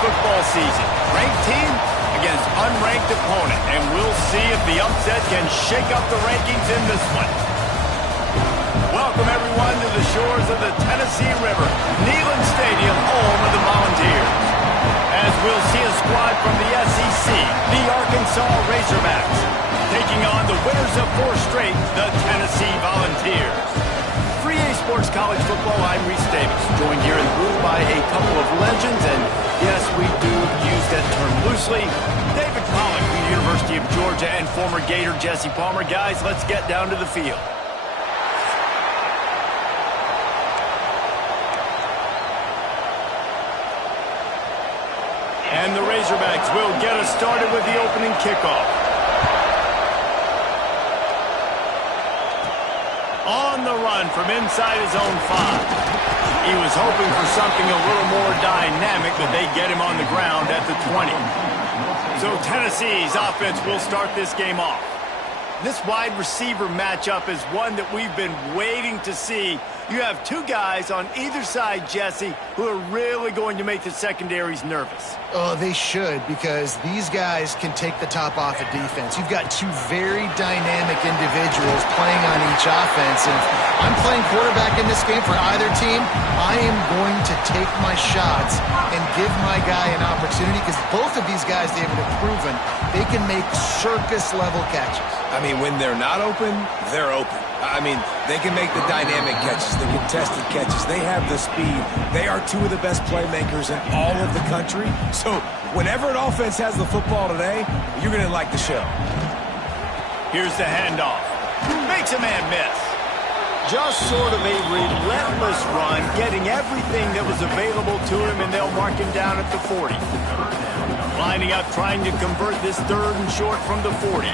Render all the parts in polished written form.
football season. Ranked team against unranked opponent, and we'll see if the upset can shake up the rankings in this one. Welcome, everyone, to the shores of the Tennessee River, Neyland Stadium, home of the Volunteers. As we'll see a squad from the SEC, the Arkansas Razorbacks, taking on the winners of 4 straight, the Tennessee Volunteers. 3A Sports College Football, I'm Reese Davis, joined here in the booth by a couple of legends, and yes, we do use that term loosely. David Pollock from the University of Georgia and former Gator Jesse Palmer. Guys, let's get down to the field. And the Razorbacks will get us started with the opening kickoff. On the run from inside his own 5. He was hoping for something a little more dynamic, but they get him on the ground at the 20. So Tennessee's offense will start this game off. This wide receiver matchup is one that we've been waiting to see. You have 2 guys on either side, Jesse, who are really going to make the secondaries nervous. Oh, they should, because these guys can take the top off of defense. You've got 2 very dynamic individuals playing on each offense, and if I'm playing quarterback in this game for either team, I am going to take my shots and give my guy an opportunity, because both of these guys, David, have proven they can make circus-level catches. I mean, when they're not open, they're open. I mean, they can make the dynamic catches, the contested catches. They have the speed. They are 2 of the best playmakers in all of the country. So whenever an offense has the football today, you're going to like the show. Here's the handoff. Makes a man miss. Just sort of a relentless run, getting everything that was available to him, and they'll mark him down at the 40. Lining up, trying to convert this 3rd and short from the 40.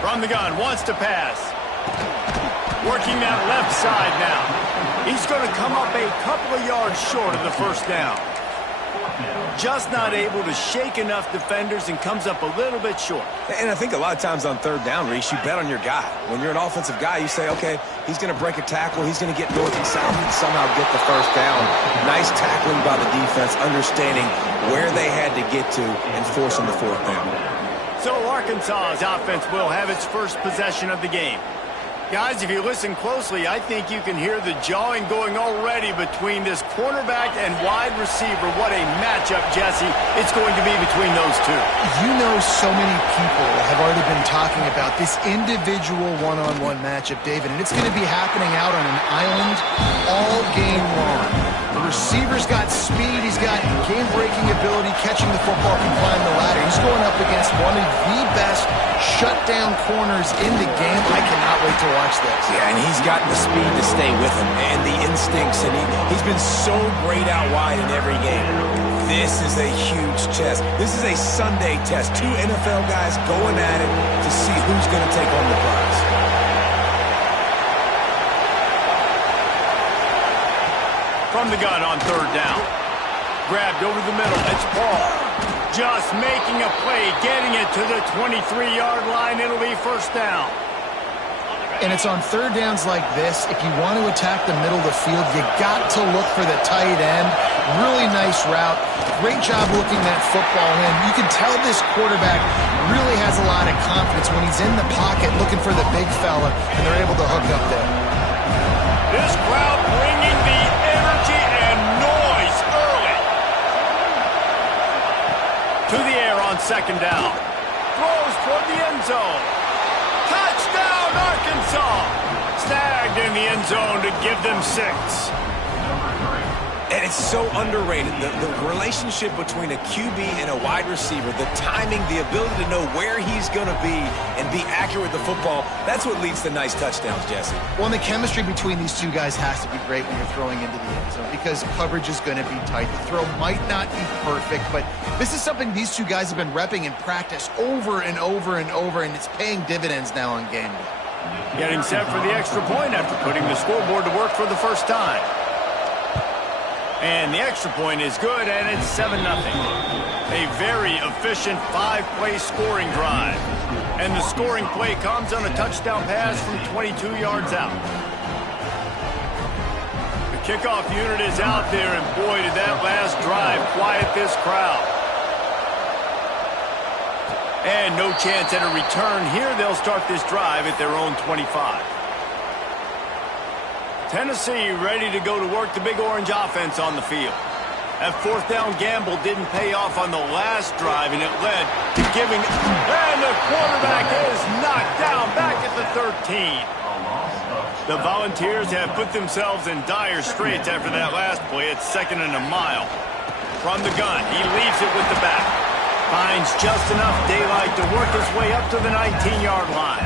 From the gun, wants to pass. Working that left side now. He's going to come up a couple of yards short of the first down. Just not able to shake enough defenders and comes up a little bit short. And I think a lot of times on 3rd down, Reese, you bet on your guy. When you're an offensive guy, you say, okay, he's going to break a tackle. He's going to get north and south and somehow get the first down. Nice tackling by the defense, understanding where they had to get to and forcing the 4th down. So Arkansas's offense will have its first possession of the game. Guys, if you listen closely, I think you can hear the jawing going already between this cornerback and wide receiver. What a matchup, Jesse, it's going to be between those 2. You know, so many people have already been talking about this individual one-on-one matchup, David, and it's going to be happening out on an island all game long. The receiver's got speed, he's got game-breaking ability, catching the football from climbing the ladder. He's going up against one of the best shutdown corners in the game. I cannot wait to watch this. Yeah, and he's got the speed to stay with him and the instincts, and he's been so great out wide in every game. This is a huge test. This is a Sunday test. 2 NFL guys going at it to see who's going to take home the prize. From the gun on 3rd down. Grabbed over the middle. It's Paul. Just making a play, getting it to the 23-yard line. It'll be first down. And it's on 3rd downs like this, if you want to attack the middle of the field, you got to look for the tight end. Really nice route. Great job looking that football in. You can tell this quarterback really has a lot of confidence when he's in the pocket looking for the big fella, and they're able to hook up there. This crowd bringing the energy and noise early. To the air on 2nd down. Throws toward the end zone. Touchdown, Arkansas! Snagged in the end zone to give them 6. And it's so underrated, the relationship between a QB and a wide receiver, the timing, the ability to know where he's going to be and be accurate with the football, that's what leads to nice touchdowns, Jesse. Well, and the chemistry between these 2 guys has to be great when you're throwing into the end zone, because coverage is going to be tight. The throw might not be perfect, but this is something these 2 guys have been repping in practice over and over and over, and it's paying dividends now on game day. Getting set for the extra point after putting the scoreboard to work for the first time. And the extra point is good, and it's 7-0. A very efficient 5-play scoring drive. And the scoring play comes on a touchdown pass from 22 yards out. The Kickoff unit is out there, and boy, did that last drive quiet this crowd. And no chance at a return here. They'll start this drive at their own 25. Tennessee ready to go to work the Big Orange offense on the field. That fourth down gamble didn't pay off on the last drive, and it led to giving... And the quarterback is knocked down back at the 13. The Volunteers have put themselves in dire straits after that last play. It's 2nd and a mile. From the gun, he leaves it with the back. Finds just enough daylight to work his way up to the 19-yard line.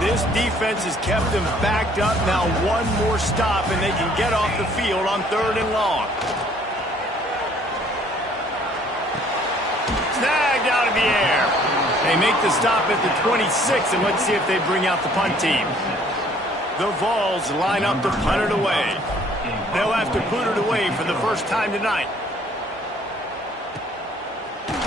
This defense has kept them backed up. Now one more stop, and they can get off the field on 3rd and long. Snagged out of the air. They make the stop at the 26, and let's see if they bring out the punt team. The Vols line up to punt it away. They'll have to put it away for the first time tonight.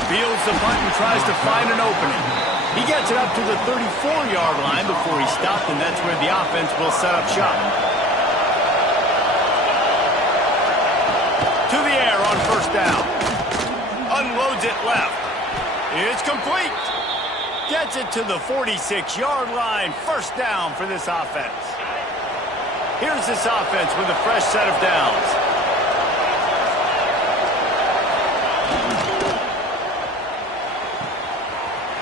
Fields the punt and tries to find an opening. He gets it up to the 34-yard line before he stopped, and that's where the offense will set up shop. To the air on 1st down. Unloads it left. It's complete. Gets it to the 46-yard line. 1st down for this offense. Here's this offense with a fresh set of downs.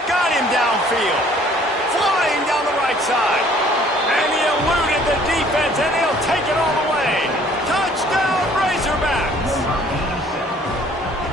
Got him downfield. Flying down the right side. And he eluded the defense, and he'll take it all the way. Touchdown, Razorbacks!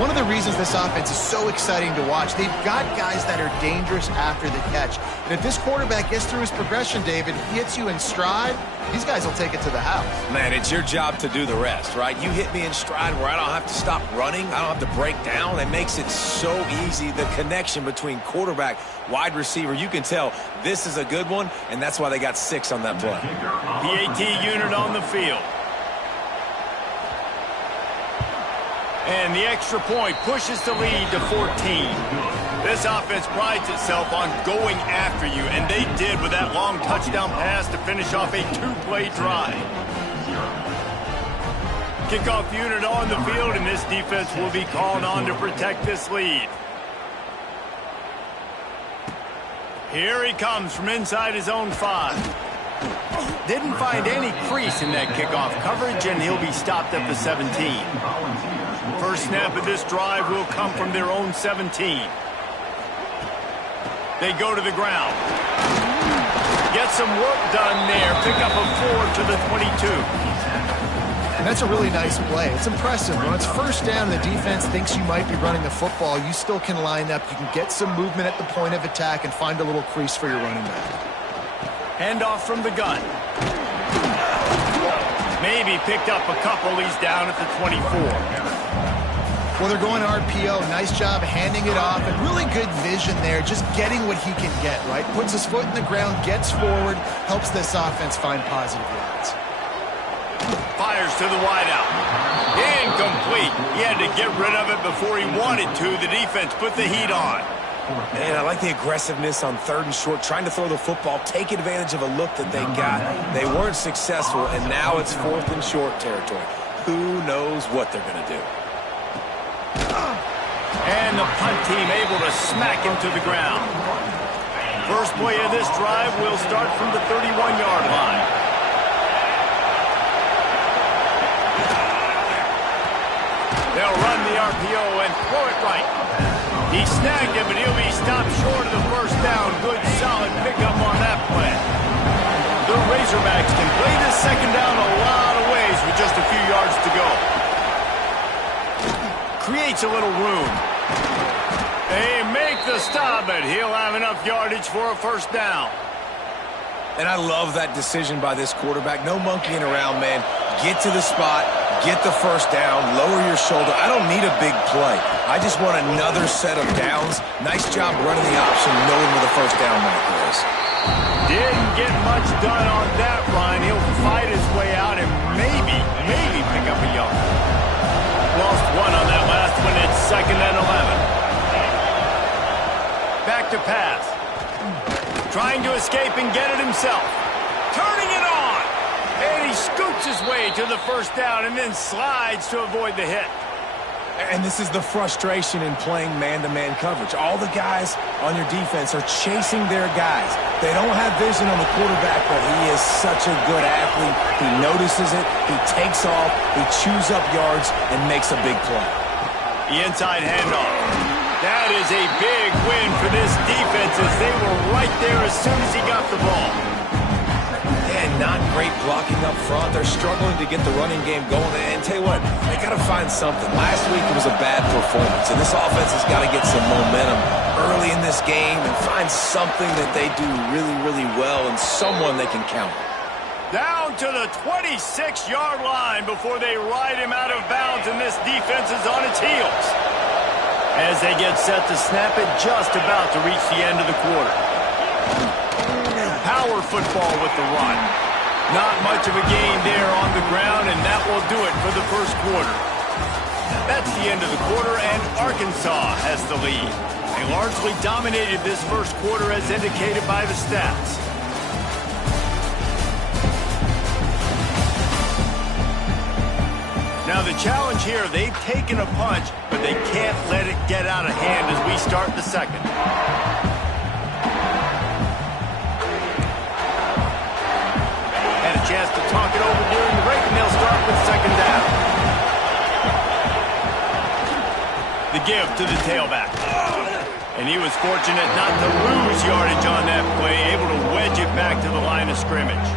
One of the reasons this offense is so exciting to watch, they've got guys that are dangerous after the catch. And if this quarterback gets through his progression, David, he hits you in stride, these guys will take it to the house. Man, it's your job to do the rest, right? You hit me in stride where I don't have to stop running. I don't have to break down. It makes it so easy. The connection between quarterback, wide receiver, you can tell this is a good one, and that's why they got 6 on that play. PAT unit on the field. And the extra point pushes the lead to 14. This offense prides itself on going after you, and they did with that long touchdown pass to finish off a 2-play drive. Kickoff unit on the field, and this defense will be called on to protect this lead. Here he comes from inside his own 5. Didn't find any crease in that kickoff coverage, and he'll be stopped at the 17. First snap of this drive will come from their own 17. They go to the ground. Get some work done there. Pick up a 4 to the 22. And that's a really nice play. It's impressive. When it's 1st down and the defense thinks you might be running the football, you still can line up. You can get some movement at the point of attack and find a little crease for your running back. Handoff from the gun. Maybe picked up a couple. He's down at the 24. Well, they're going RPO. Nice job handing it off, and really good vision there, just getting what he can get, right? Puts his foot in the ground, gets forward, helps this offense find positive yards. Fires to the wideout. Incomplete. He had to get rid of it before he wanted to. The defense put the heat on. And I like the aggressiveness on 3rd and short, trying to throw the football, take advantage of a look that they got. They weren't successful, and now it's 4th and short territory. Who knows what they're going to do? And the punt team able to smack him to the ground. First play of this drive will start from the 31-yard line. They'll run the RPO and throw it right. He snagged him, but he'll be stopped short of the 1st down. Good, solid pickup on that play. The Razorbacks can play this 2nd down a lot of ways with just a few yards to go. Creates a little room. They make the stop, but he'll have enough yardage for a 1st down. And I love that decision by this quarterback. No monkeying around, man. Get to the spot, get the 1st down, lower your shoulder. I don't need a big play. I just want another set of downs. Nice job running the option, knowing where the 1st down marker is. Didn't get much done on that run. He'll fight his way out and maybe pick up a yard. Lost 1 on that last one. It's 2nd and 11. Back to pass. Trying to escape and get it himself. Turning it on. And he scoots Makes his way to the first down and then slides to avoid the hit. And this is the frustration in playing man-to-man coverage. All the guys on your defense are chasing their guys. They don't have vision on the quarterback, but he is such a good athlete. He notices it, he takes off, he chews up yards, and makes a big play. The inside handoff. That is a big win for this defense as they were right there as soon as he got the ball. And not great blocking up front. They're struggling to get the running game going. And tell you what, they got to find something. Last week it was a bad performance, and this offense has got to get some momentum early in this game and find something that they do really, really well and someone they can count. Down to the 26-yard line before they ride him out of bounds, and this defense is on its heels. As they get set to snap it, just about to reach the end of the quarter. Power football with the run. Not much of a gain there on the ground, and that will do it for the first quarter. That's the end of the quarter, and Arkansas has the lead. They largely dominated this first quarter as indicated by the stats. Now the challenge here, they've taken a punch, but they can't let it get out of hand as we start the second. Had a chance to talk it over during the break, and they'll start with second down. The give to the tailback. And he was fortunate not to lose yardage on that play, able to wedge it back to the line of scrimmage.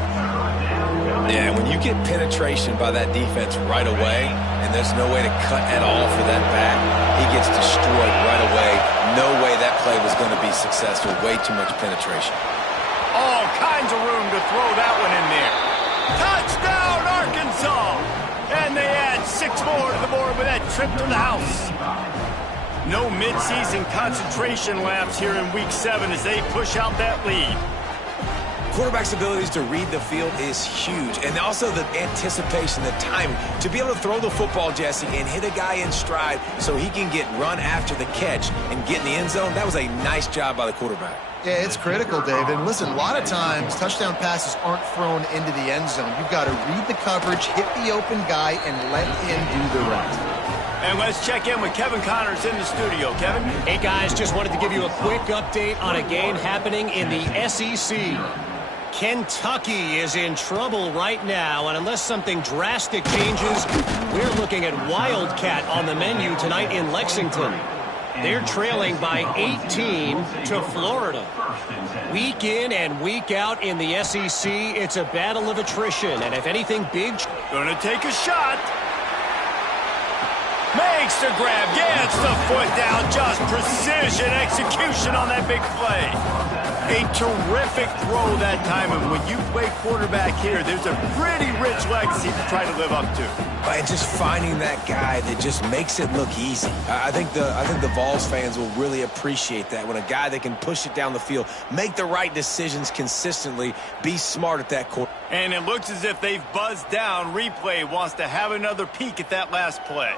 Yeah, when you get penetration by that defense right away, and there's no way to cut at all for that back, he gets destroyed right away. No way that play was going to be successful. Way too much penetration. All kinds of room to throw that one in there. Touchdown, Arkansas! And they add 6 more to the board with that trip to the house. No midseason concentration laps here in Week 7 as they push out that lead. Quarterback's abilities to read the field is huge, and also the anticipation, the timing. To be able to throw the football, Jesse, and hit a guy in stride so he can get run after the catch and get in the end zone, that was a nice job by the quarterback. Yeah, it's critical, David. And listen, a lot of times touchdown passes aren't thrown into the end zone. You've got to read the coverage, hit the open guy, and let him do the rest. And let's check in with Kevin Connors in the studio. Kevin? Hey, guys, just wanted to give you a quick update on a game happening in the SEC. Kentucky is in trouble right now, and unless something drastic changes, we're looking at Wildcat on the menu tonight in Lexington. They're trailing by 18 to Florida. Week in and week out in the SEC, it's a battle of attrition, and if anything big... Gonna take a shot. Makes the grab, gets the foot down, just precision execution on that big play. A terrific throw that time, and when you play quarterback here, there's a pretty rich legacy to try to live up to. And just finding that guy that just makes it look easy. I think the Vols fans will really appreciate that, when a guy that can push it down the field, make the right decisions consistently, be smart at that quarter. And it looks as if they've buzzed down. Replay wants to have another peek at that last play.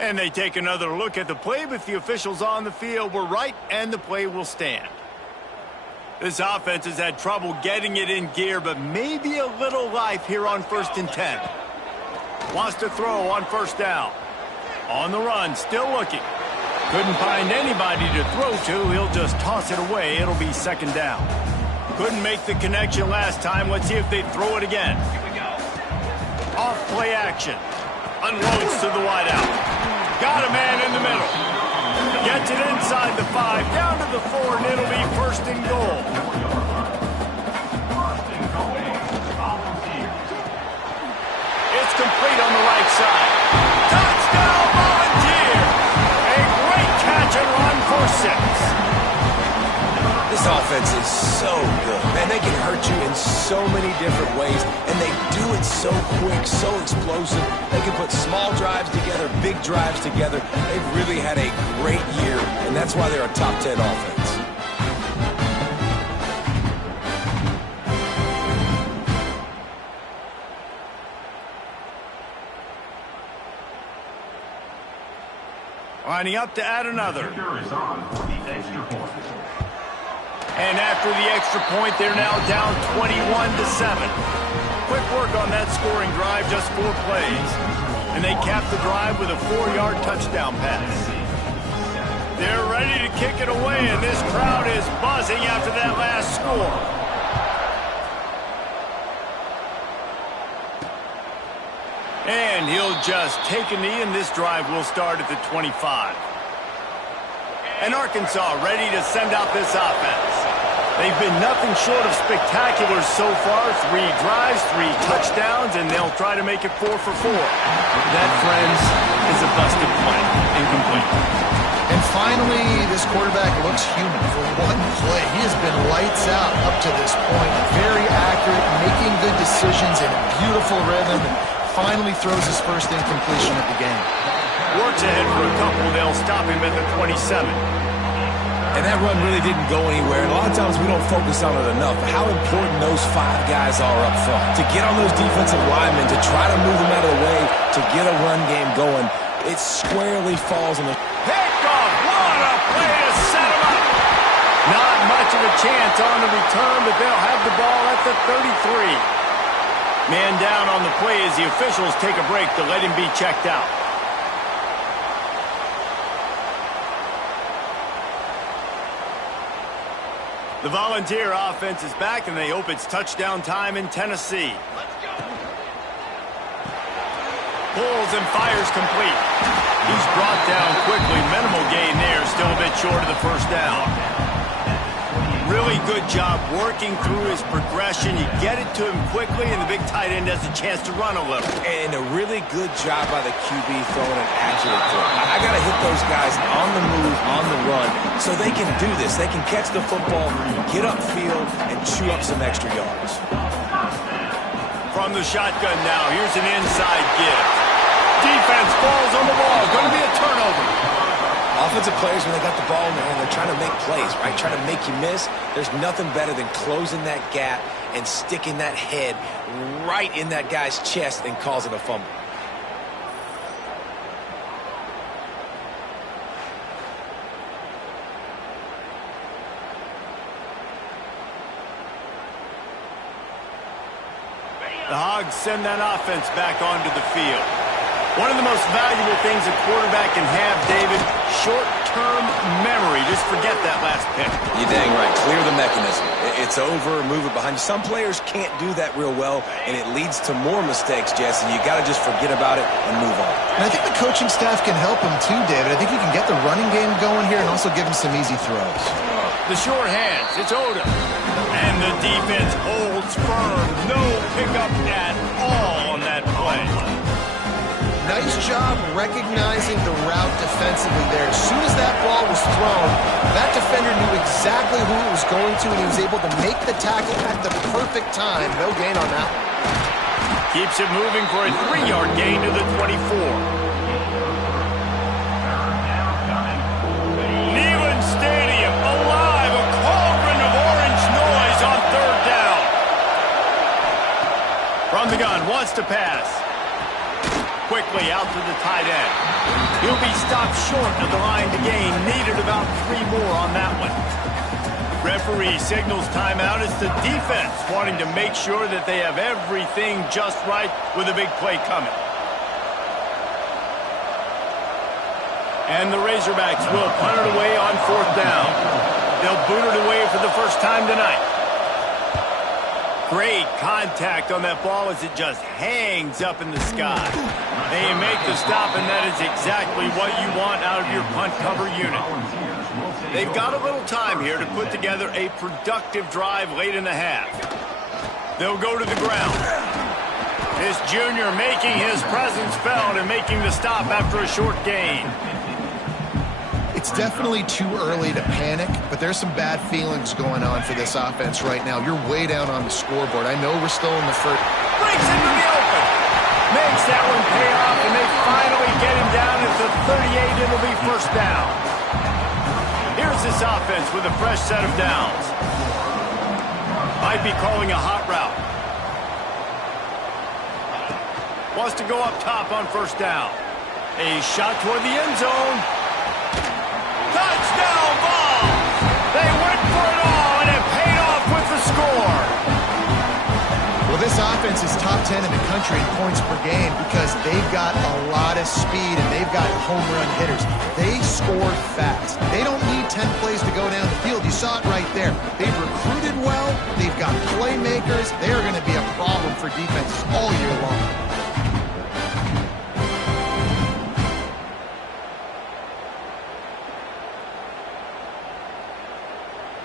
And they take another look at the play, but the officials on the field were right, and the play will stand. This offense has had trouble getting it in gear, but maybe a little life here on 1st and 10. Wants to throw on first down. On the run, still looking. Couldn't find anybody to throw to. He'll just toss it away. It'll be second down. Couldn't make the connection last time. Let's see if they throw it again. Off play action. Unloads to the wideout. Got a man in the middle. Gets it inside the 5, down to the 4, and it'll be 1st and goal. It's complete on the right side. Touchdown, Volunteer! A great catch and run for 6. This offense is so good. Man, they can hurt you in so many different ways, and they do it so quick, so explosive. They can put small drives together, big drives together. They've really had a great year, and that's why they're a top 10 offense. Lining up to add another. And after the extra point, they're now down 21-7. Quick work on that scoring drive, just 4 plays. And they cap the drive with a 4-yard touchdown pass. They're ready to kick it away, and this crowd is buzzing after that last score. And he'll just take a knee, and this drive will start at the 25. And Arkansas ready to send out this offense. They've been nothing short of spectacular so far. 3 drives, 3 touchdowns, and they'll try to make it 4 for 4. That, friends, is a busted play. Incomplete. And finally, this quarterback looks human for one play. He has been lights out up to this point. Very accurate, making good decisions in a beautiful rhythm, and finally throws his first incompletion of the game. Works ahead for a couple. They'll stop him at the 27. And that run really didn't go anywhere. And a lot of times we don't focus on it enough. How important those 5 guys are up front. To get on those defensive linemen, to try to move them out of the way, to get a run game going, it squarely falls on the... Pickoff! What a play to set him up! Not much of a chance on the return, but they'll have the ball at the 33. Man down on the play as the officials take a break to let him be checked out. The Volunteer offense is back, and they hope it's touchdown time in Tennessee. Pulls and fires complete. He's brought down quickly. Minimal gain there. Still a bit short of the first down. Really good job working through his progression. You get it to him quickly, and the big tight end has a chance to run a little. And a really good job by the QB throwing an accurate throw. I got to hit those guys on the move, on the run, so they can do this. They can catch the football, get upfield, and chew up some extra yards. From the shotgun now, here's an inside give. Defense falls on the ball. Going to be a turnover. Offensive players, when they got the ball in their hand, they're trying to make plays, right? Trying to make you miss. There's nothing better than closing that gap and sticking that head right in that guy's chest and causing a fumble. The Hogs send that offense back onto the field. One of the most valuable things a quarterback can have, David, short-term memory. Just forget that last pick. You're dang right. Clear the mechanism. It's over, move it behind you. Some players can't do that real well, and it leads to more mistakes, Jesse. You got to just forget about it and move on. And I think the coaching staff can help him too, David. I think he can get the running game going here and also give him some easy throws. The short hands. It's Odom. And the defense holds firm. No pickup at all on that play. Nice job recognizing the route defensively there. As soon as that ball was thrown, that defender knew exactly who it was going to, and he was able to make the tackle at the perfect time. No gain on that one. Keeps it moving for a 3-yard gain to the 24. Neyland Stadium, alive, a cauldron of orange noise on 3rd down. From the gun, wants to pass. Quickly out to the tight end. He'll be stopped short of the line to gain. Needed about 3 more on that one. Referee signals timeout. It's the defense wanting to make sure that they have everything just right with a big play coming. And the Razorbacks will punt it away on 4th down. They'll boot it away for the first time tonight. Great contact on that ball as it just hangs up in the sky. They make the stop, and that is exactly what you want out of your punt cover unit. They've got a little time here to put together a productive drive late in the half. They'll go to the ground. This junior making his presence felt and making the stop after a short gain. It's definitely too early to panic, but there's some bad feelings going on for this offense right now. You're way down on the scoreboard. I know we're still in the first. Breaks into the open. Makes that one pay off, and they finally get him down at the 38. It'll be first down. Here's this offense with a fresh set of downs. Might be calling a hot route. Wants to go up top on first down. A shot toward the end zone. Touchdown ball! They went for it all, and it paid off with the score. Well, this offense is top 10 in the country in points per game because they've got a lot of speed and they've got home run hitters. They scored fast. They don't need 10 plays to go down the field. You saw it right there. They've recruited well. They've got playmakers. They are going to be a problem for defenses all year long.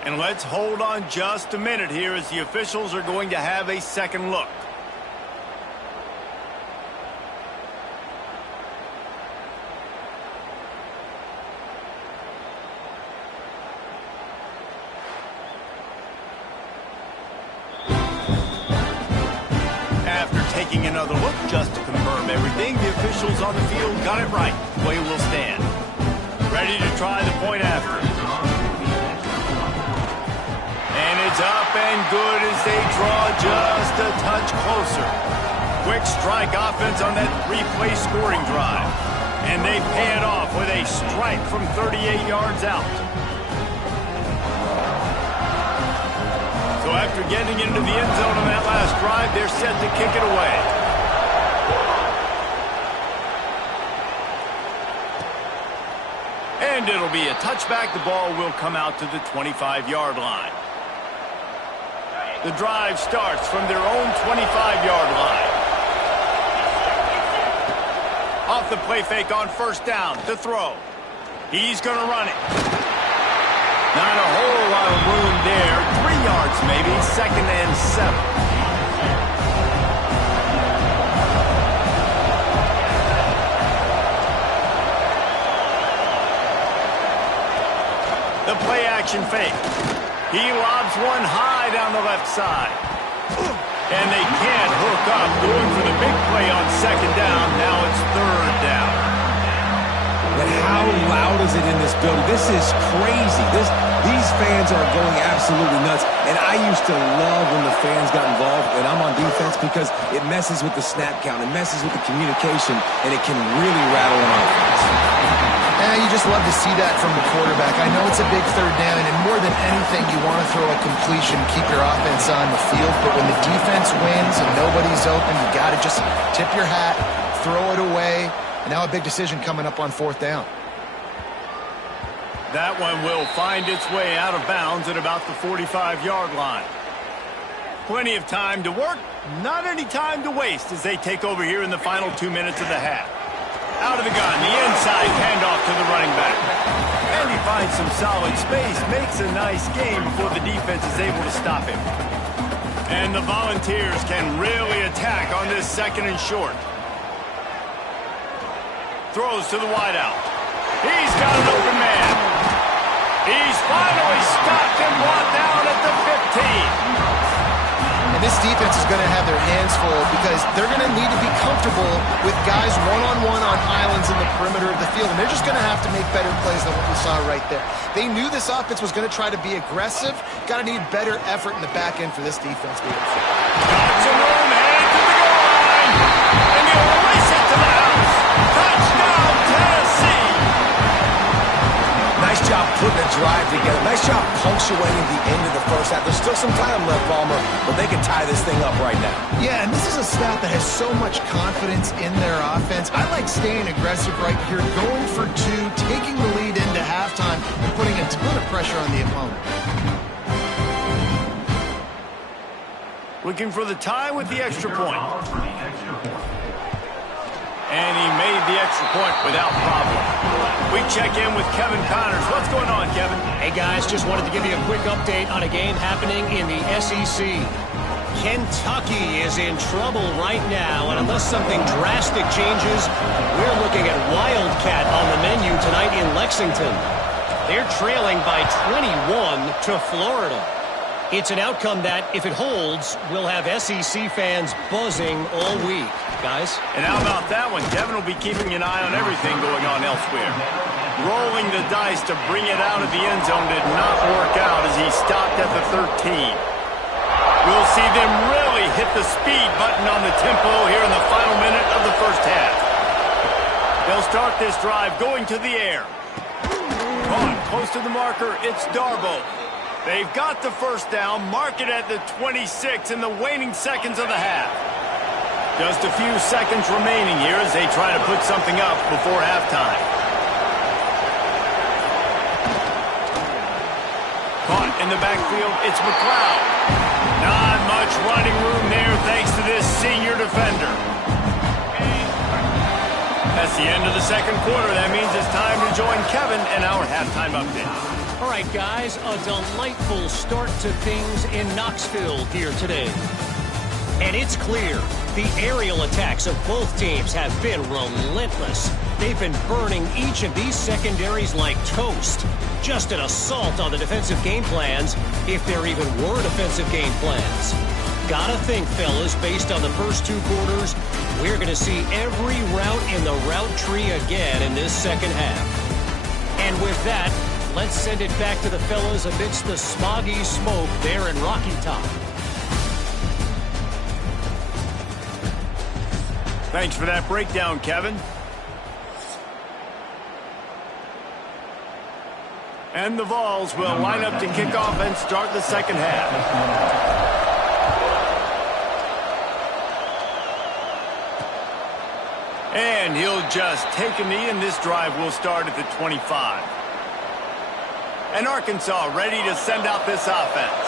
And let's hold on just a minute here as the officials are going to have a second look. After taking another look just to confirm everything, the officials on the field got it right. Play will stand. Ready to try the point after. And it's up and good as they draw just a touch closer. Quick strike offense on that three-play scoring drive. And they pay it off with a strike from 38 yards out. So after getting into the end zone on that last drive, they're set to kick it away. And it'll be a touchback. The ball will come out to the 25-yard line. The drive starts from their own 25-yard line. Off the play fake on first down, the throw. He's going to run it. Not a whole lot of room there. 3 yards maybe, 2nd and 7. The play action fake. He lobs one high down the left side. And they can't hook up, going for the big play on 2nd down. Now it's 3rd down. But how loud is it in this building? This is crazy. These fans are going absolutely nuts. And I used to love when the fans got involved when I'm on defense because it messes with the snap count. It messes with the communication, and it can really rattle an offense. You just love to see that from the quarterback. I know it's a big 3rd down, and more than anything, you want to throw a completion, keep your offense on the field. But when the defense wins and nobody's open, you got to just tip your hat, throw it away. And now a big decision coming up on 4th down. That one will find its way out of bounds at about the 45-yard line. Plenty of time to work, not any time to waste as they take over here in the final 2 minutes of the half. Out of the gun, the inside handoff to the running back. And he finds some solid space, makes a nice game before the defense is able to stop him. And the Volunteers can really attack on this 2nd and short. Throws to the wideout. He's got an open man. He's finally stopped and brought down at the 15. And this defense is going to have their hands full because they're going to need to be comfortable with guys one-on-one on islands in the perimeter of the field. And they're just going to have to make better plays than what we saw right there. They knew this offense was going to try to be aggressive. Got to need better effort in the back end for this defense. Got some room, headed to the goal line. And he'll race it to the house. Touchdown, Tennessee. Nice job putting a drive together. Nice job punctuating the end of the first half. There's still some time left, Palmer, but they can tie this thing up right now. Yeah, and this is a staff that has so much confidence in their offense. I like staying aggressive right here, going for 2, taking the lead into halftime, and putting a ton of pressure on the opponent. Looking for the tie with the extra point. And he made the extra point without problem. We check in with Kevin Connors. What's going on, Kevin? Hey, guys, just wanted to give you a quick update on a game happening in the SEC. Kentucky is in trouble right now, and unless something drastic changes, we're looking at Wildcat on the menu tonight in Lexington. They're trailing by 21 to Florida. It's an outcome that, if it holds, will have SEC fans buzzing all week. Guys? And how about that one? Kevin will be keeping an eye on everything going on elsewhere. Rolling the dice to bring it out of the end zone did not work out as he stopped at the 13. We'll see them really hit the speed button on the tempo here in the final minute of the first half. They'll start this drive going to the air. Caught close to the marker. It's Darbo. They've got the first down, mark it at the 26 in the waning seconds of the half. Just a few seconds remaining here as they try to put something up before halftime. Caught in the backfield, it's McLeod. Not much running room there thanks to this senior defender. That's the end of the second quarter. That means it's time to join Kevin in our halftime update. All right, guys, a delightful start to things in Knoxville here today. And it's clear the aerial attacks of both teams have been relentless. They've been burning each of these secondaries like toast. Just an assault on the defensive game plans, if there even were defensive game plans. Gotta think, fellas, based on the first two quarters, we're going to see every route in the route tree again in this second half. And with that, let's send it back to the fellas amidst the smoggy smoke there in Rocky Top. Thanks for that breakdown, Kevin. And the Vols will line up to kick off and start the second half. And he'll just take a knee, and this drive will start at the 25. And Arkansas ready to send out this offense.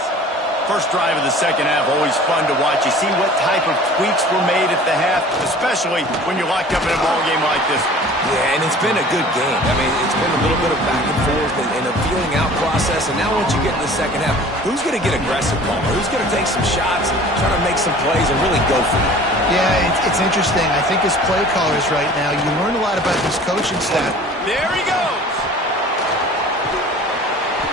First drive of the second half, always fun to watch. You see what type of tweaks were made at the half, especially when you're locked up in a ball game like this one. Yeah, and it's been a good game. I mean, it's been a little bit of back and forth and a feeling out process. And now once you get in the second half, who's going to get aggressive, Palmer? Who's going to take some shots, try to make some plays, and really go for it? Yeah, it's interesting. I think as play callers right now, you learn a lot about this coaching staff. There he goes.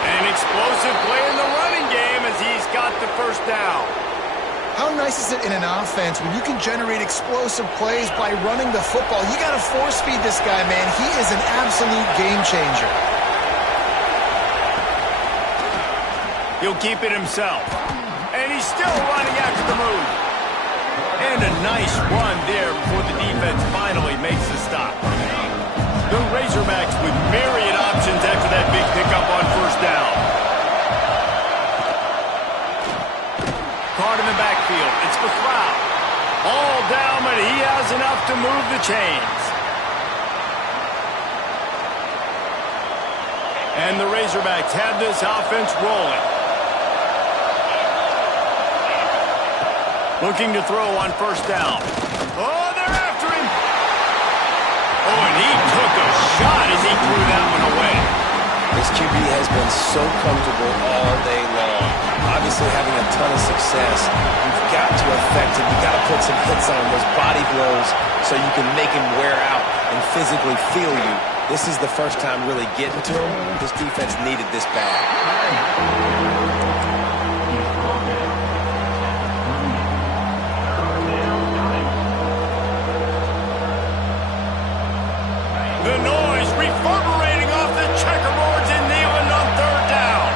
An explosive play in the running game as he's got the first down. How nice is it in an offense when you can generate explosive plays by running the football? You got to force feed this guy, man. He is an absolute game changer. He'll keep it himself. And he's still running after the move. And a nice run there before the defense finally makes the stop. The Razorbacks with myriad options after that big pickup on first down. Caught in the backfield. It's McLeod. All down, but he has enough to move the chains. And the Razorbacks have this offense rolling. Looking to throw on first down. Oh, they're after him. Oh, and he took a shot as he threw that one away. This QB has been so comfortable all day long. Obviously having a ton of success. You've got to affect him. You've got to put some hits on him, those body blows, so you can make him wear out and physically feel you. This is the first time really getting to him. This defense needed this bad. The noise reverberating off the checkerboards in Neyland on third down.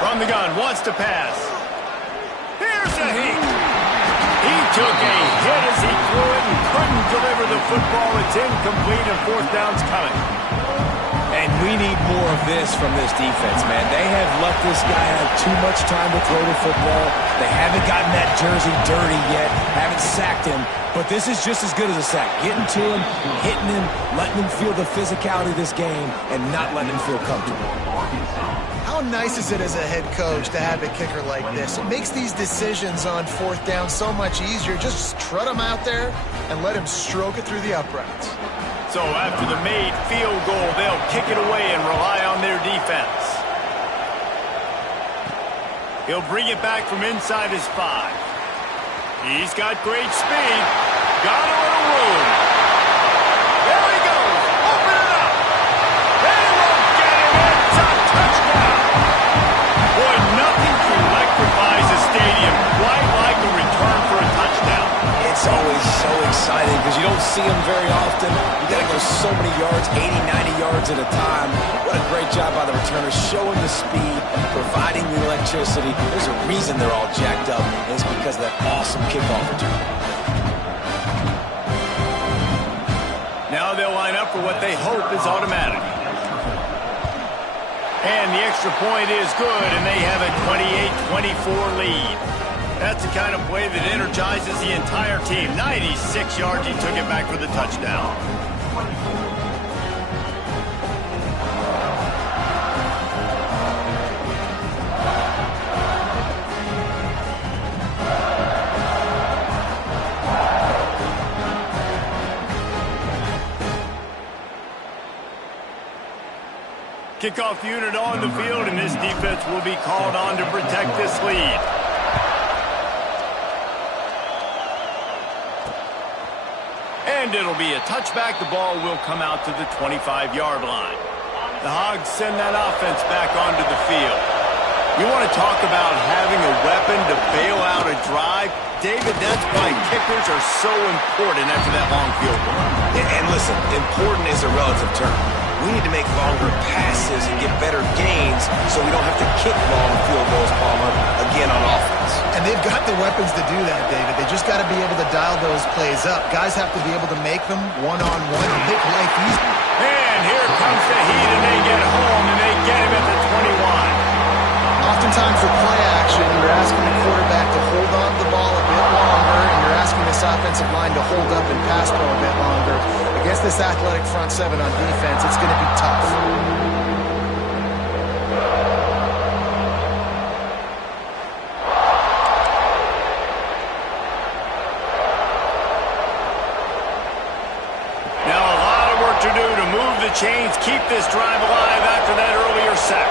From the gun, wants to pass. Here's a heat. He took a hit as he threw it and couldn't deliver the football. It's incomplete and fourth down's coming. And we need more of this from this defense, man. They have let this guy have too much time to throw the football. They haven't gotten that jersey dirty yet, haven't sacked him. But this is just as good as a sack. Getting to him, hitting him, letting him feel the physicality of this game, and not letting him feel comfortable. How nice is it as a head coach to have a kicker like this? It makes these decisions on fourth down so much easier. Just trot him out there and let him stroke it through the uprights. So after the made field goal, they'll kick it away and rely on their defense. He'll bring it back from inside his 5. He's got great speed. Got a little room. There he goes. Open it up. They won't get him. It's a touchdown. Boy, nothing electrifies a stadium quite like a return for a touchdown. It's always so exciting because you don't see them very often. You got to go so many yards, 80, 90 yards at a time. What a great job by the returners, showing the speed, providing the electricity. There's a reason they're all jacked up, and it's because of that awesome kickoff return. Now they'll line up for what they hope is automatic. And the extra point is good, and they have a 28-24 lead. That's the kind of play that energizes the entire team. 96 yards, he took it back for the touchdown. Kickoff unit on the field, and this defense will be called on to protect this lead. And it'll be a touchback. The ball will come out to the 25-yard line. The Hogs send that offense back onto the field. You want to talk about having a weapon to bail out a drive? David, that's why kickers are so important after that long field goal. And listen, important is a relative term. We need to make longer passes and get better gains so we don't have to kick long field goals, Palmer, again on offense. And they've got the weapons to do that, David. They just got to be able to dial those plays up. Guys have to be able to make them one-on-one and make life easy. And here comes the heat, and they get home, and they get him at the 21. Oftentimes with play action, you're asking the quarterback to hold on to the ball a bit longer, and you're asking this offensive line to hold up and pass pro a bit longer. Against this athletic front seven on defense, it's going to be tough. Now a lot of work to do to move the chains, keep this drive alive after that earlier sack.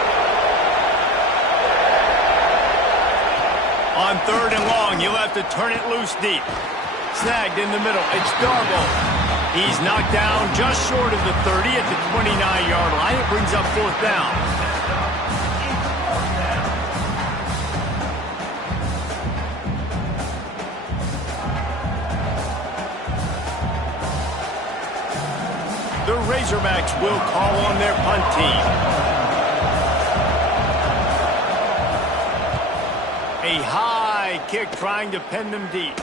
On 3rd and long, you'll have to turn it loose deep. Snagged in the middle. It's Darboh. He's knocked down just short of the 30 at the 29-yard line. It brings up 4th down. The Razorbacks will call on their punt team. A high kick trying to pin them deep.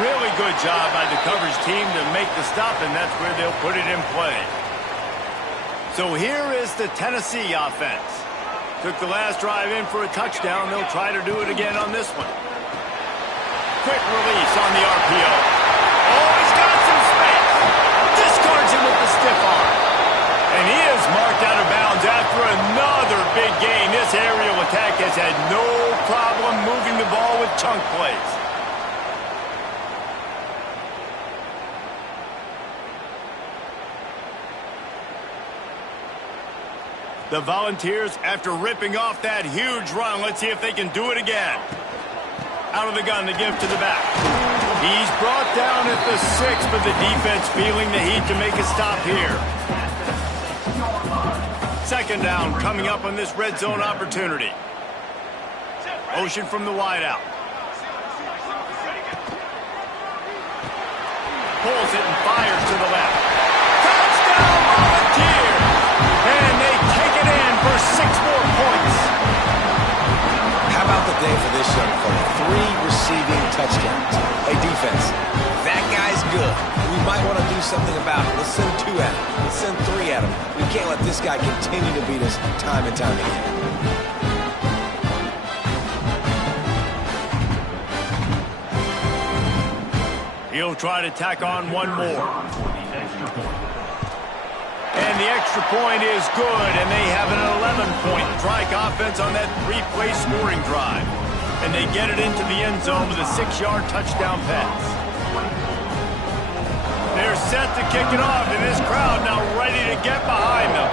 Really good job by the coverage team to make the stop, and that's where they'll put it in play. So here is the Tennessee offense. Took the last drive in for a touchdown. They'll try to do it again on this one. Quick release on the RPO. Oh, he's got some space. Discards him with the stiff arm. And he is marked out of bounds after another big gain. This aerial attack has had no problem moving the ball with chunk plays. The Volunteers, after ripping off that huge run, let's see if they can do it again. Out of the gun, the give to the back. He's brought down at the 6, but the defense feeling the heat to make a stop here. 2nd down coming up on this red zone opportunity. Motion from the wideout. Pulls it and fires to the left. Touchdown, Volunteers! And they take it in for 6 more points. How about the day for this young fella? 3 receiving touchdowns. Hey, defense, that guy's good. We might want to do something about it. Let's send 2 at him. Let's send 3 at him. We can't let this guy continue to beat us time and time again. He'll try to tack on 1 more. And the extra point is good, and they have an 11-point strike offense on that 3-play scoring drive. And they get it into the end zone with a 6-yard touchdown pass. They're set to kick it off, and this crowd now ready to get behind them.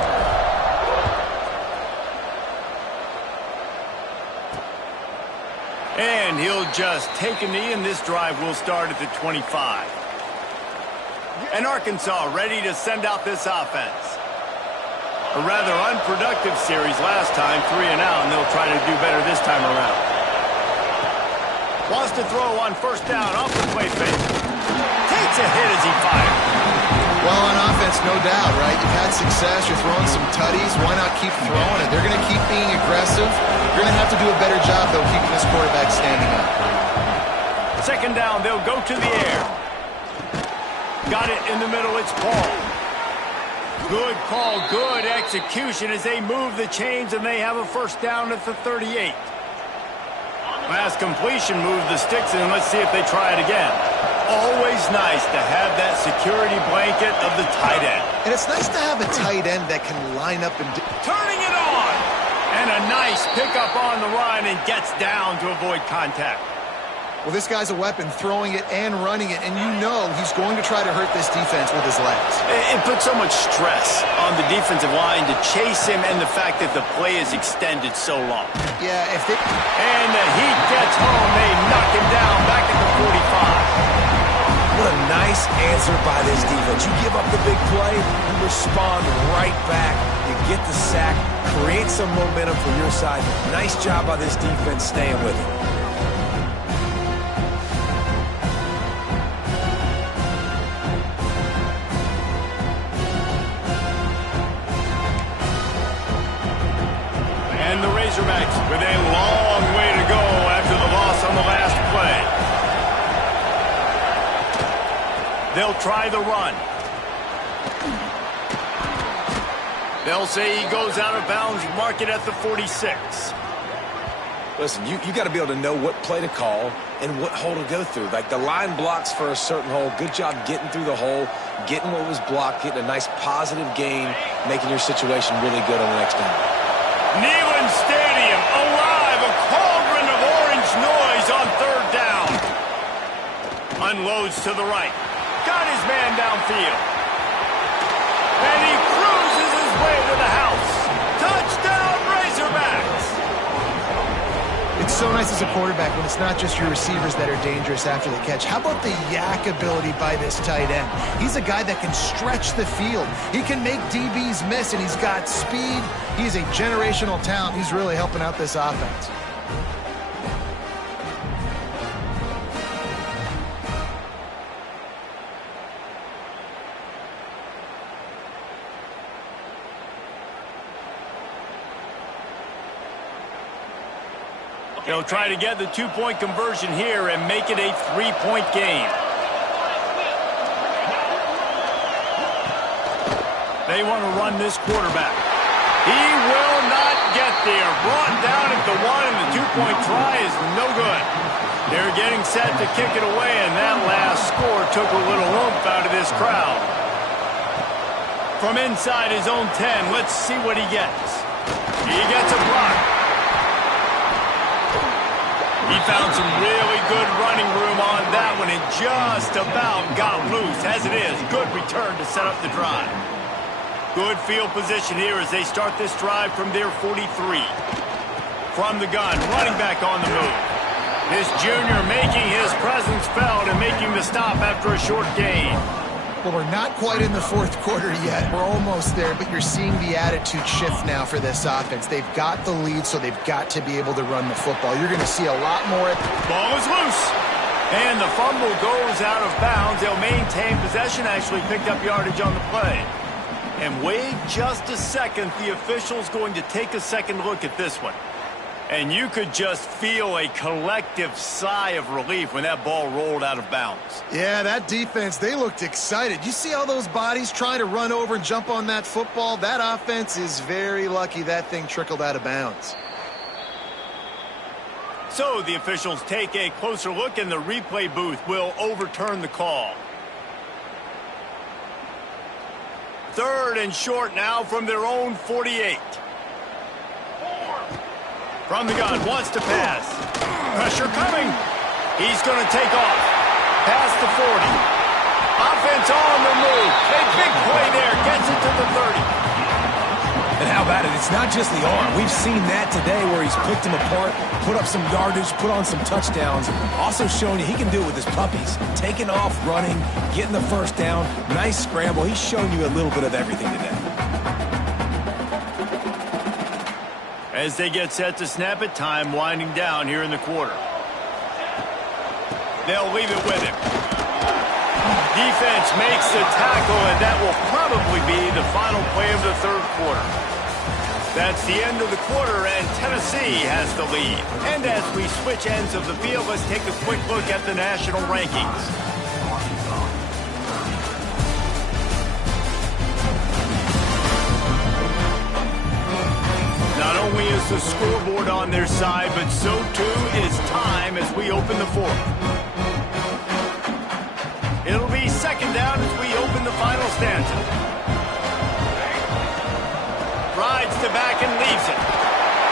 And he'll just take a knee, and this drive will start at the 25. And Arkansas ready to send out this offense. A rather unproductive series last time, 3 and out, and they'll try to do better this time around. Wants to throw on 1st down off the play fake. Takes a hit as he fires. Well, on offense, no doubt, right? You've had success. You're throwing some tutties. Why not keep throwing it? They're going to keep being aggressive. You're going to have to do a better job, though, keeping this quarterback standing up. 2nd down, they'll go to the air. Got it in the middle. It's Paul. Good call, good execution as they move the chains, and they have a first down at the 38. Last completion moved the sticks, and let's see if they try it again. Always nice to have that security blanket of the tight end. And it's nice to have a tight end that can line up and... Turning it on! And a nice pickup on the run and gets down to avoid contact. Well, this guy's a weapon, throwing it and running it, and you know he's going to try to hurt this defense with his legs. It puts so much stress on the defensive line to chase him, and the fact that the play is extended so long. Yeah, if they... And the heat gets home. They knock him down back at the 45. What a nice answer by this defense. You give up the big play, you respond right back. You get the sack, create some momentum for your side. Nice job by this defense staying with it. And the Razorbacks with a long way to go after the loss on the last play. They'll try the run. They'll say he goes out of bounds, mark it at the 46. Listen, you got to be able to know what play to call and what hole to go through. Like the line blocks for a certain hole. Good job getting through the hole, getting what was blocked, getting a nice positive gain, making your situation really good on the next down. Neyland Stadium alive, a cauldron of orange noise on third down. Unloads to the right. Got his man downfield. And he cruises his way to the house. Touchdown, Razorbacks! It's so nice as a quarterback when it's not just your receivers that are dangerous after the catch. How about the yak ability by this tight end? He's a guy that can stretch the field. He can make DBs miss, and he's got speed. He's a generational talent. He's really helping out this offense. They'll try to get the two-point conversion here and make it a three-point game. They want to run this quarterback. He will not get there. Brought down at the one, and the two-point try is no good. They're getting set to kick it away, and that last score took a little oomph out of this crowd. From inside his own 10, let's see what he gets. He gets a block. He found some really good running room on that one and just about got loose. As it is, good return to set up the drive. Good field position here as they start this drive from their 43. From the gun, running back on the move. This junior making his presence felt and making the stop after a short gain. Well, we're not quite in the fourth quarter yet. We're almost there, but you're seeing the attitude shift now for this offense. They've got the lead, so they've got to be able to run the football. You're going to see a lot more. Ball is loose. And the fumble goes out of bounds. They'll maintain possession, actually picked up yardage on the play. And wait just a second. The official's going to take a second look at this one. And you could just feel a collective sigh of relief when that ball rolled out of bounds. Yeah, that defense, they looked excited. You see all those bodies trying to run over and jump on that football? That offense is very lucky that thing trickled out of bounds. So the officials take a closer look, and the replay booth will overturn the call. Third and short now from their own 48. From the gun, wants to pass. Pressure coming. He's going to take off. Past the 40. Offense on the move. A big play there. Gets it to the 30. And how about it? It's not just the arm. We've seen that today where he's picked them apart, put up some yardage, put on some touchdowns. Also showing you he can do it with his puppies. Taking off, running, getting the first down. Nice scramble. He's shown you a little bit of everything today. As they get set to snap it, time winding down here in the quarter. They'll leave it with him. Defense makes the tackle, and that will probably be the final play of the third quarter. That's the end of the quarter, and Tennessee has the lead. And as we switch ends of the field, let's take a quick look at the national rankings. Not only is the scoreboard on their side, but so too is time as we open the fourth. It'll be second down as we open the final stanza. Rides to back and leaves it.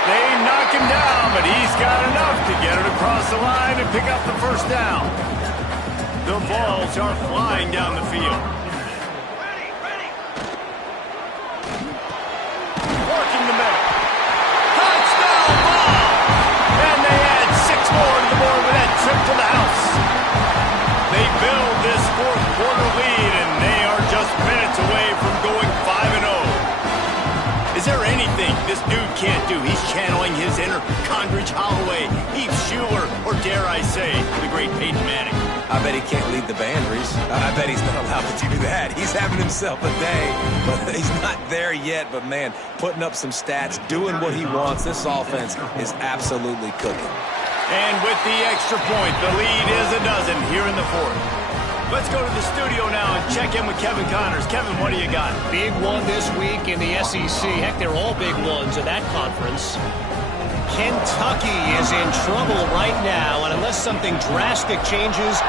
They knock him down, but he's got enough to get it across the line and pick up the first down. The balls are flying down the field. Working the middle. Touchdown ball! And they add 6 more to the board with that trip to the house. They build this fourth quarter lead, and they are just minutes away from going 5-0. Is there anything this dude can't do? He's channeling his inner Condridge Holloway, Heath Schuler, or dare I say, the great Peyton Manning. I bet he can't lead the band, Reese. I bet he's not allowed to do that. He's having himself a day, but he's not there yet. But, man, putting up some stats, doing what he wants. This offense is absolutely cooking. And with the extra point, the lead is a dozen here in the fourth. Let's go to the studio now and check in with Kevin Connors. Kevin, what do you got? Big one this week in the SEC. Heck, they're all big ones in that conference. Kentucky is in trouble right now, and unless something drastic changes,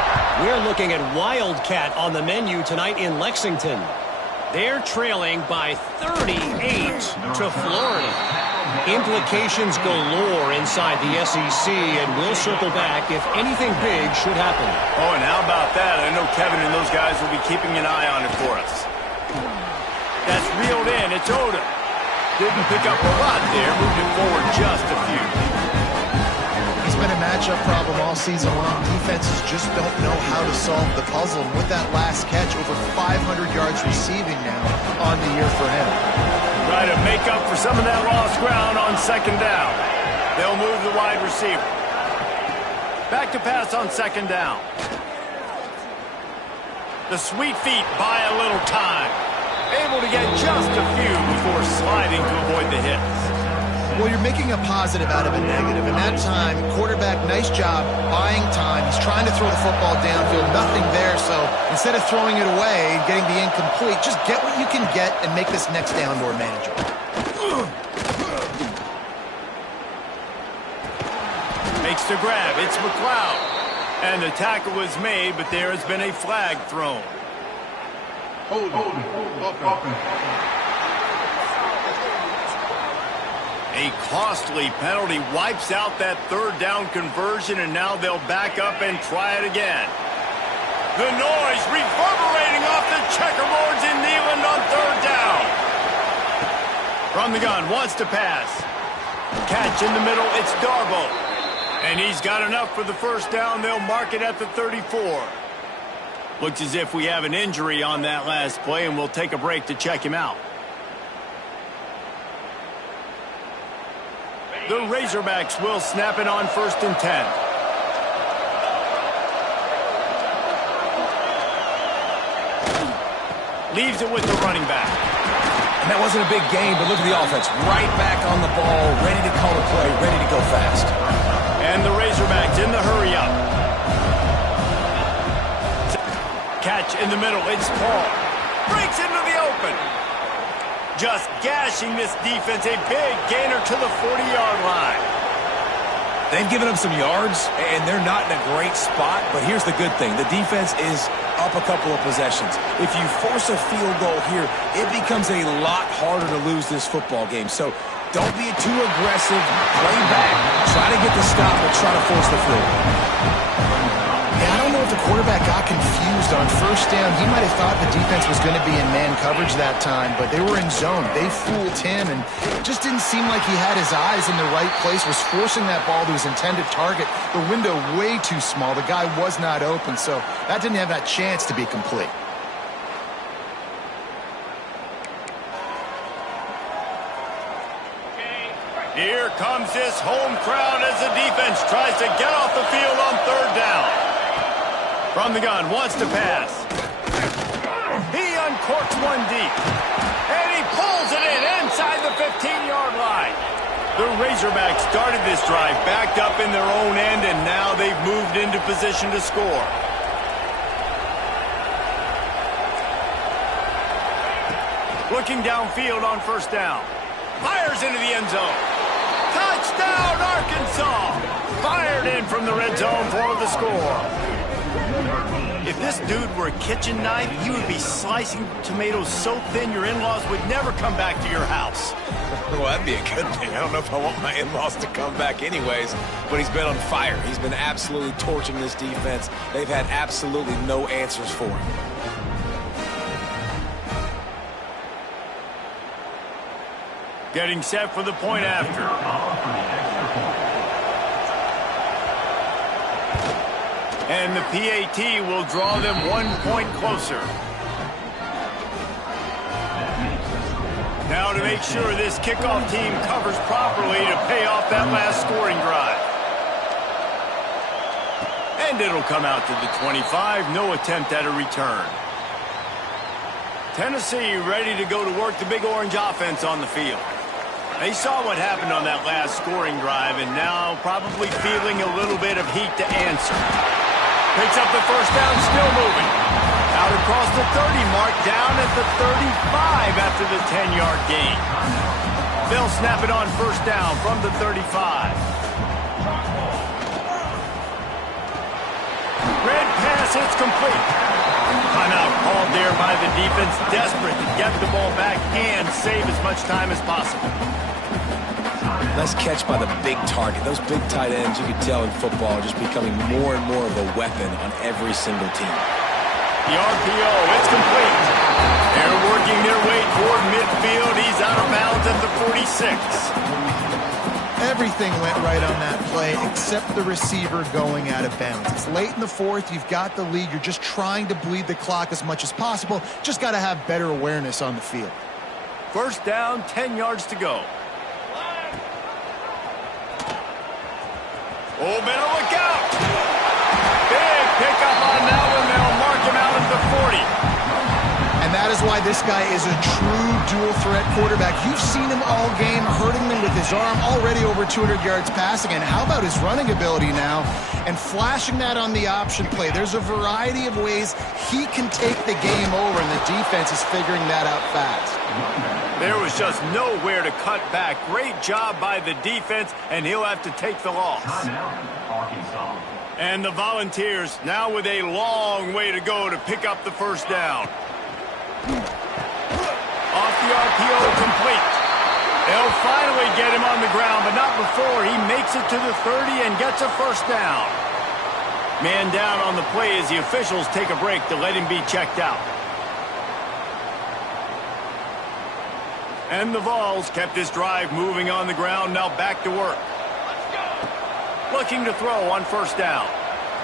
we're looking at Wildcat on the menu tonight in Lexington. They're trailing by 38 to Florida. Implications galore inside the SEC, and we'll circle back if anything big should happen. Oh, and how about that? I know Kevin and those guys will be keeping an eye on it for us. That's reeled in. It's Odom. Didn't pick up a lot there, moved it forward just a few. He's been a matchup problem all season long. Defenses just don't know how to solve the puzzle. And with that last catch, over 500 yards receiving now on the year for him. Try to make up for some of that lost ground on second down. They'll move the wide receiver. Back to pass on second down. The sweet feet buy a little time. Able to get just a few before sliding to avoid the hits. Well, you're making a positive out of a negative. And that time, quarterback, nice job buying time. He's trying to throw the football downfield. Nothing there. So instead of throwing it away and getting the incomplete, just get what you can get and make this next down more manageable. Makes the grab. It's McLeod. And the tackle was made, but there has been a flag thrown. Hold on. A costly penalty wipes out that third down conversion, and now they'll back up and try it again. The noise reverberating off the checkerboards in Neyland on third down. From the gun, wants to pass. Catch in the middle, it's Darbo. And he's got enough for the first down. They'll mark it at the 34. Looks as if we have an injury on that last play, and we'll take a break to check him out. The Razorbacks will snap it on 1st and 10. Leaves it with the running back. And that wasn't a big gain, but look at the offense. Right back on the ball, ready to call a play, ready to go fast. And the Razorbacks in the hurry-up. Catch in the middle, it's Paul. Breaks into the open. Just gashing this defense, a big gainer to the 40-yard line. They've given up some yards, and they're not in a great spot, but here's the good thing. The defense is up a couple of possessions. If you force a field goal here, it becomes a lot harder to lose this football game. So don't be too aggressive. Play back. Try to get the stop, but try to force the field. Yeah, I don't know if the quarterback got confused on first down. He might have thought the defense was going to be in man coverage that time, but they were in zone. They fooled him, and it just didn't seem like he had his eyes in the right place, was forcing that ball to his intended target. The window way too small. The guy was not open, so that didn't have that chance to be complete. Here comes this home crowd as the defense tries to get off the field on third down. From the gun, wants to pass. He uncorks one deep. And he pulls it in inside the 15-yard line. The Razorbacks started this drive backed up in their own end, and now they've moved into position to score. Looking downfield on first down. Fires into the end zone. Touchdown, Arkansas! Fired in from the red zone for the score. If this dude were a kitchen knife, you would be slicing tomatoes so thin your in-laws would never come back to your house. Well, that'd be a good thing. I don't know if I want my in-laws to come back anyways, but he's been on fire. He's been absolutely torching this defense. They've had absolutely no answers for him. Getting set for the point after. And the PAT will draw them 1 point closer. Now to make sure this kickoff team covers properly to pay off that last scoring drive. And it'll come out to the 25, no attempt at a return. Tennessee ready to go to work the Big Orange offense on the field. They saw what happened on that last scoring drive and now probably feeling a little bit of heat to answer. Picks up the first down, still moving. Out across the 30 mark, down at the 35 after the 10-yard gain. They'll snap it on first down from the 35. Red pass, it's complete. Timeout called there by the defense, desperate to get the ball back and save as much time as possible. Nice catch by the big target. Those big tight ends, you can tell in football, are just becoming more and more of a weapon on every single team. The RPO, it's complete. They're working their way toward midfield. He's out of bounds at the 46. Everything went right on that play except the receiver going out of bounds. It's late in the fourth. You've got the lead. You're just trying to bleed the clock as much as possible. Just got to have better awareness on the field. First down, 10 yards to go. Oh, better look out. Big pickup on that one. They'll mark him out at the 40. And that is why this guy is a true dual-threat quarterback. You've seen him all game, hurting them with his arm, already over 200 yards passing. And how about his running ability now? And flashing that on the option play. There's a variety of ways he can take the game over, and the defense is figuring that out fast. There was just nowhere to cut back. Great job by the defense, and he'll have to take the loss. And the Volunteers now with a long way to go to pick up the first down. Off the RPO, complete. They'll finally get him on the ground, but not before he makes it to the 30 and gets a first down. Man down on the play as the officials take a break to let him be checked out. And the Vols kept this drive moving on the ground, now back to work. Looking to throw on first down.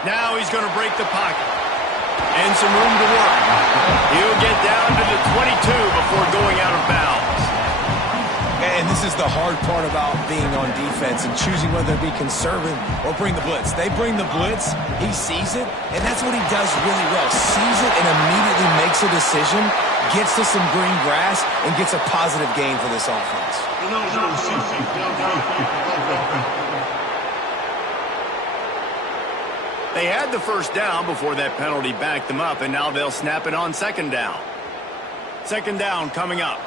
Now he's going to break the pocket. And some room to work. He'll get down to the 22 before going out of bounds. And this is the hard part about being on defense and choosing whether to be conservative or bring the blitz. They bring the blitz, he sees it, and that's what he does really well. Sees it and immediately makes a decision, gets to some green grass, and gets a positive gain for this offense. They had the first down before that penalty backed them up, and now they'll snap it on second down. Second down coming up.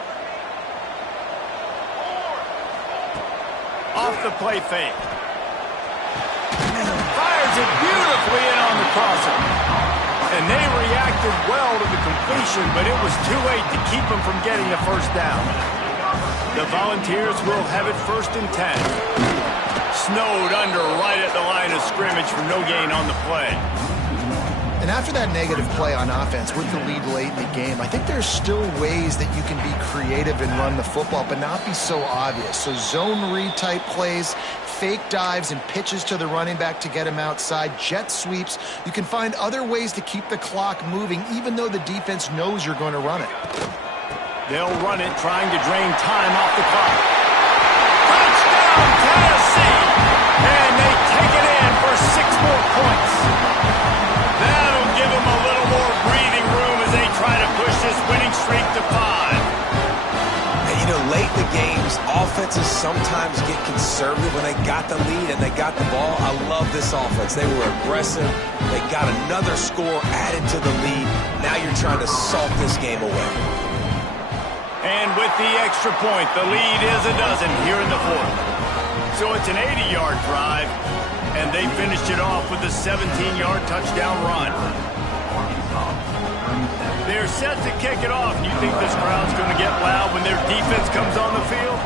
Off the play fake. Fires it beautifully in on the crosser. And they reacted well to the completion, but it was too late to keep them from getting the first down. The Volunteers will have it first and 10. Snowed under right at the line of scrimmage for no gain on the play. And after that negative play on offense with the lead late in the game, I think there's still ways that you can be creative and run the football, but not be so obvious. So zone read type plays, fake dives and pitches to the running back to get him outside, jet sweeps. You can find other ways to keep the clock moving, even though the defense knows you're going to run it. They'll run it, trying to drain time off the clock. Touchdown, Tennessee! And they take it in for 6 more points. That'll give them a little more breathing room as they try to push this winning streak to 5. And, you know, late in the games, offenses sometimes get conservative when they got the lead and they got the ball. I love this offense. They were aggressive. They got another score added to the lead. Now you're trying to salt this game away. And with the extra point, the lead is a dozen here in the fourth. So it's an 80-yard drive, and they finished it off with a 17-yard touchdown run. They're set to kick it off. You think this crowd's going to get loud when their defense comes on the field?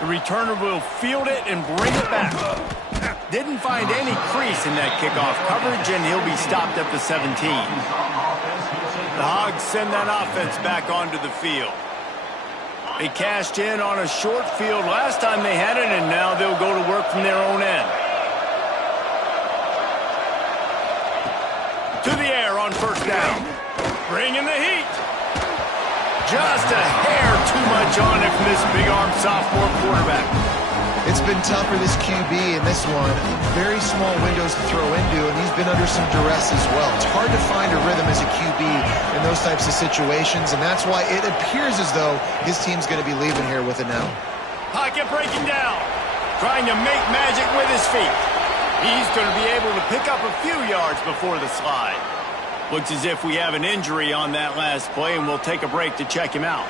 The returner will field it and bring it back. Didn't find any crease in that kickoff coverage, and he'll be stopped at the 17. The Hogs send that offense back onto the field. They cashed in on a short field last time they had it, and now they'll go to work from their own end. To the air on first down. Bringing the heat. Just a hair too much on it from this big-arm sophomore quarterback. It's been tough for this QB in this one. Very small windows to throw into, and he's been under some duress as well. It's hard to find a rhythm as a QB in those types of situations, and that's why it appears as though his team's going to be leaving here with it now. Pocket breaking down. Trying to make magic with his feet. He's going to be able to pick up a few yards before the slide. Looks as if we have an injury on that last play, and we'll take a break to check him out.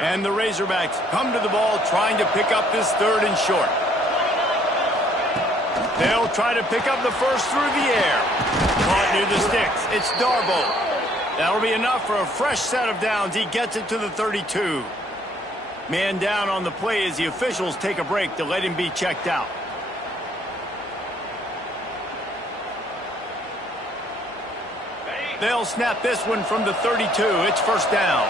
And the Razorbacks come to the ball trying to pick up this third and short. They'll try to pick up the first through the air. Caught near the sticks. It's Darboh. That'll be enough for a fresh set of downs. He gets it to the 32. Man down on the play as the officials take a break to let him be checked out. They'll snap this one from the 32. It's first down.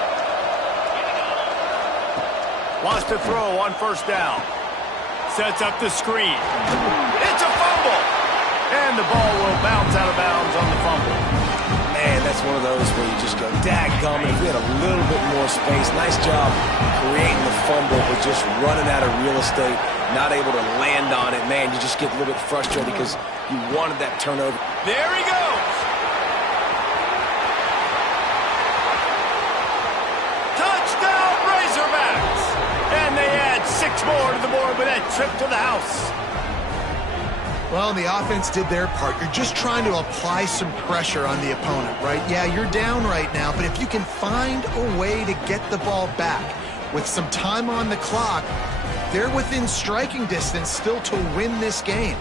Wants to throw on first down. Sets up the screen. It's a fumble. And the ball will bounce out of bounds on the fumble. Man, that's one of those where you just go, dadgummit, if we had a little bit more space. Nice job creating the fumble, but just running out of real estate, not able to land on it. Man, you just get a little bit frustrated because you wanted that turnover. There he goes. Touchdown, Razorbacks. And they add 6 more to the board with that trip to the house. Well, the offense did their part. You're just trying to apply some pressure on the opponent, right? Yeah, you're down right now, but if you can find a way to get the ball back with some time on the clock, they're within striking distance still to win this game.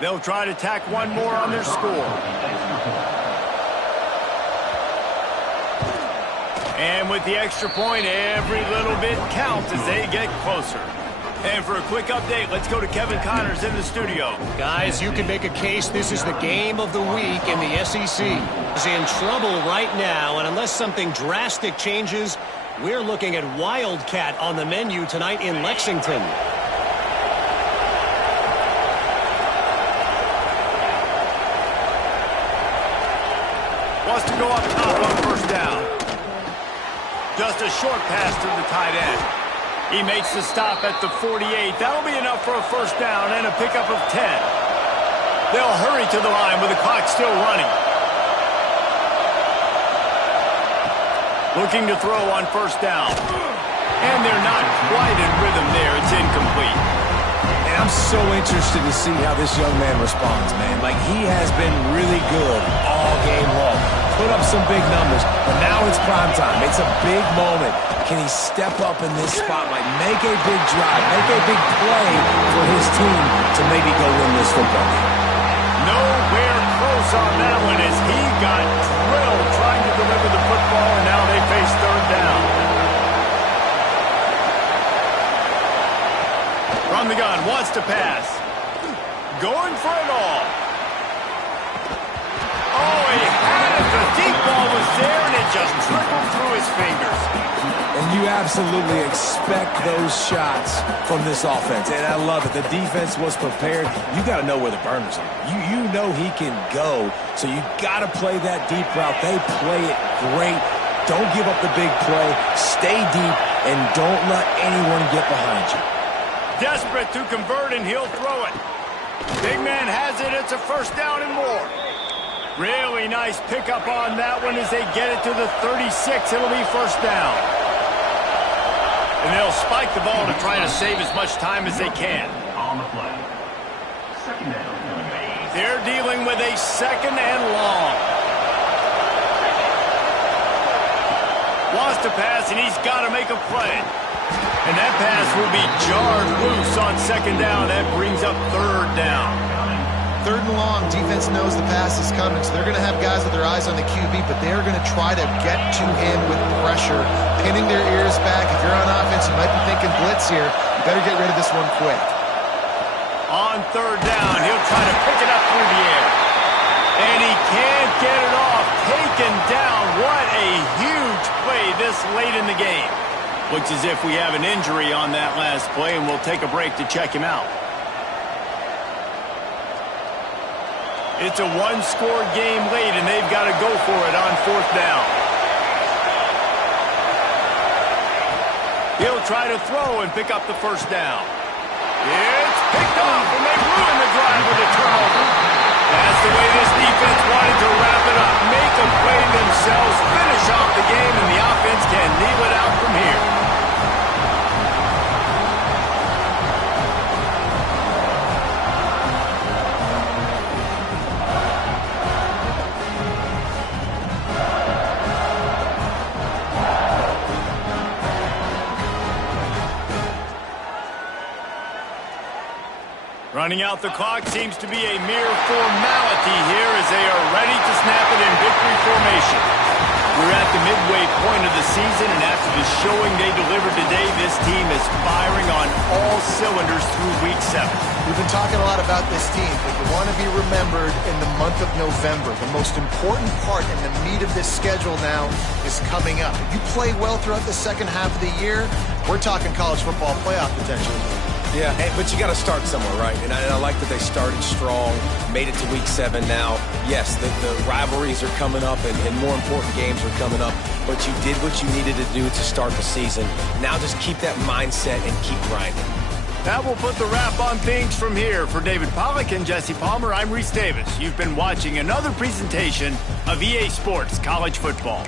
They'll try to tack one more on their score. And with the extra point, every little bit counts as they get closer. And for a quick update, let's go to Kevin Connors in the studio. Guys, you can make a case this is the game of the week in the SEC. He's in trouble right now, and unless something drastic changes, we're looking at Wildcat on the menu tonight in Lexington. Wants to go up top on first down. Just a short pass to the tight end. He makes the stop at the 48. That'll be enough for a first down and a pickup of 10. They'll hurry to the line with the clock still running. Looking to throw on first down. And they're not quite in rhythm there. It's incomplete. And I'm so interested to see how this young man responds, man. Like, he has been really good all game long. Put up some big numbers, but now it's prime time. It's a big moment. Can he step up in this spotlight, make a big drive, make a big play for his team to maybe go win this football game? Nowhere close on that one as he got drilled trying to deliver the football, and now they face third down. From the gun, wants to pass. Going for it all. Oh, he had it. The deep ball was there, and it just trickled through his fingers. And you absolutely expect those shots from this offense. And I love it. The defense was prepared. You got to know where the burners are. You know he can go, so you got to play that deep route. They play it great. Don't give up the big play. Stay deep, and don't let anyone get behind you. Desperate to convert, and he'll throw it. Big man has it. It's a first down and more. Really nice pickup on that one as they get it to the 36. It'll be first down. And they'll spike the ball to try to save as much time as they can. On the play. Second down. They're dealing with a second and long. Wants to pass, and he's got to make a play. And that pass will be jarred loose on second down. That brings up third down. Third and long, defense knows the pass is coming, so they're going to have guys with their eyes on the QB, but they're going to try to get to him with pressure, pinning their ears back. If you're on offense, you might be thinking blitz here. You better get rid of this one quick. On third down, he'll try to pick it up through the air. And he can't get it off. Taken down. What a huge play this late in the game. Looks as if we have an injury on that last play, and we'll take a break to check him out. It's a one-score game late, and they've got to go for it on fourth down. He'll try to throw and pick up the first down. It's picked off, and they ruin the drive with a turnover. That's the way this defense wanted to wrap it up. Make a play themselves, finish off the game, and the offense can kneel it out from here. Running out the clock seems to be a mere formality here as they are ready to snap it in victory formation. We're at the midway point of the season, and after the showing they delivered today, this team is firing on all cylinders through Week 7. We've been talking a lot about this team, but you want to be remembered in the month of November. The most important part and the meat of this schedule now is coming up. If you play well throughout the second half of the year, we're talking college football playoff potential. Yeah, but you got to start somewhere, right? And I like that they started strong, made it to Week 7 now. Yes, the rivalries are coming up, and more important games are coming up, but you did what you needed to do to start the season. Now just keep that mindset and keep grinding. That will put the wrap on things from here. For David Pollack and Jesse Palmer, I'm Reese Davis. You've been watching another presentation of EA Sports College Football.